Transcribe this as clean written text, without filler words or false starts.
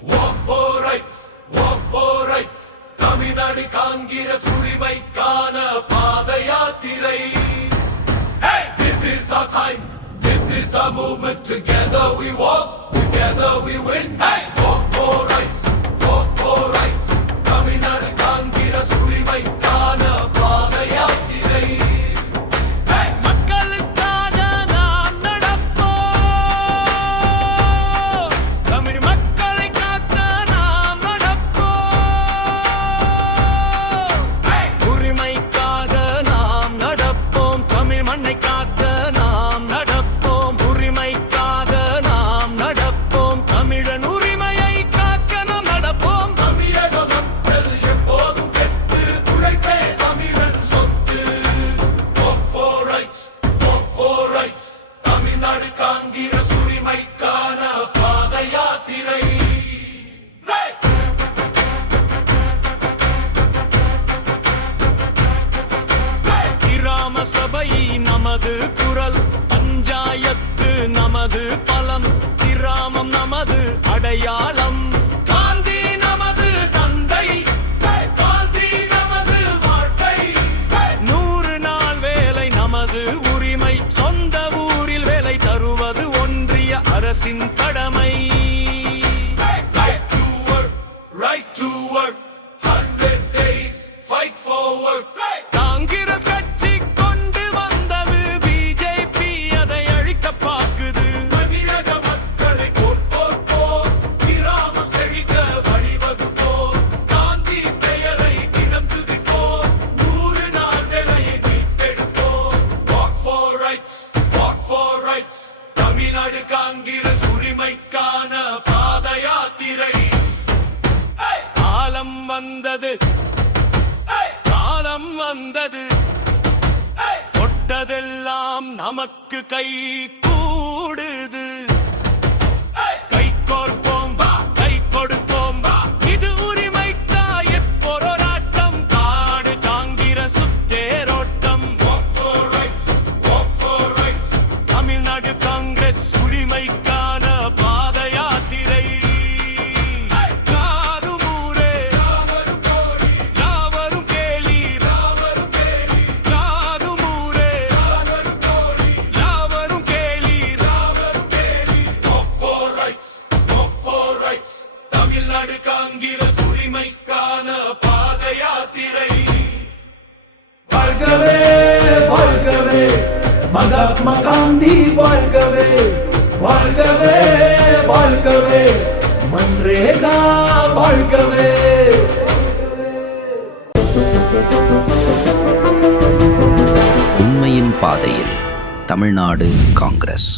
Walk for rights, walk for rights. Tamil Nadu Congress உரிமைக்கான பாத யாத்திரை. Hey, this is our time, this is our movement. Together we walk, together we win. Hey, walk for rights, walk for rights. Tamil Nadu Congress உரிமைக்கான பாத யாத்திரை. Hey, மக்களுக்காக நாம் நடப்போம். தமிழ் மக்களை காக்க நாம் நடப்போம். உரிமைக்காக நாம் நடப்போம். தமிழ் மண்ணை காக்க நாம் நடப்போம். உரிமைக்காக நாம் நடப்போம். தமிழன் உரிமையை காக்க நாம் நடப்போம். தமிழக மக்கள் எப்போதும் கெட்டு உழைப்பே தமிழன் சொத்து. Walk for rights, walk for rights. Tamil Nadu Congress உரிமைக்கான பாத யாத்திரை. Hey! கிராம சபை நமது குரல், பஞ்சாயத்து நமது பலம், கிராமம் நமது அடையாளம். காந்தி நமது தந்தை, காந்தி நமது வாழ்க்கை. 100 நாள் வேலை நமது உரிமை, சொந்த ஊரில் வேலை தருவது ஒன்றிய அரசின் கடமை. Right to work, right to work. 100 days, fight for work. Hey! Congress கட்சி கொண்டு வந்தது பிஜேபி அதை அழிக்க பார்க்குது. தமிழக மக்களை போர் போர் போர், கிராமம் செழிக்க வழிவகுப்போர். காந்தி பெயரை தினம் துதிப்போர், 100 நாள் வேலையை மீட்டெடுப்போர். Walk for rights, walk for rights. Tamil Nadu Congress உரிமைக்கான பாத யாத்திரை. Hey! காலம் வந்தது, Hey! காலம் வந்தது, Hey! தொட்டதெல்லாம் நமக்கு கை கூடுது. Hey! கை கோர்ப்போம் வா, கை கொடுப்போம் வா, இது உரிமைக்காய் எப்போராட்டம். காடு காங்கிரசு தேரோட்டம். Walk for rights, walk for rights. Tamil Nadu Congress உரிமைக்கான பாத யாத்திரை. யாரும் ஊரே, யாவரும் கோரி, யாவரும் கேளீர். யாவரும் கேலி, யாரும் ஊரே, யாவரும் கோரி, யாவரும் கேளீர். யாவரும் கேலி. Walk for rights, walk for rights. Tamil Nadu Congress உரிமைக்கான பாத யாத்திரை. வாழ்கவே வாழ்கவே மகாத்மா காந்தி வாழ்கவே வாழ்கவே வாழ்கவே மன்ரேகா வாழ்கவே. உண்மையின் பாதையில் தமிழ்நாடு காங்கிரஸ்.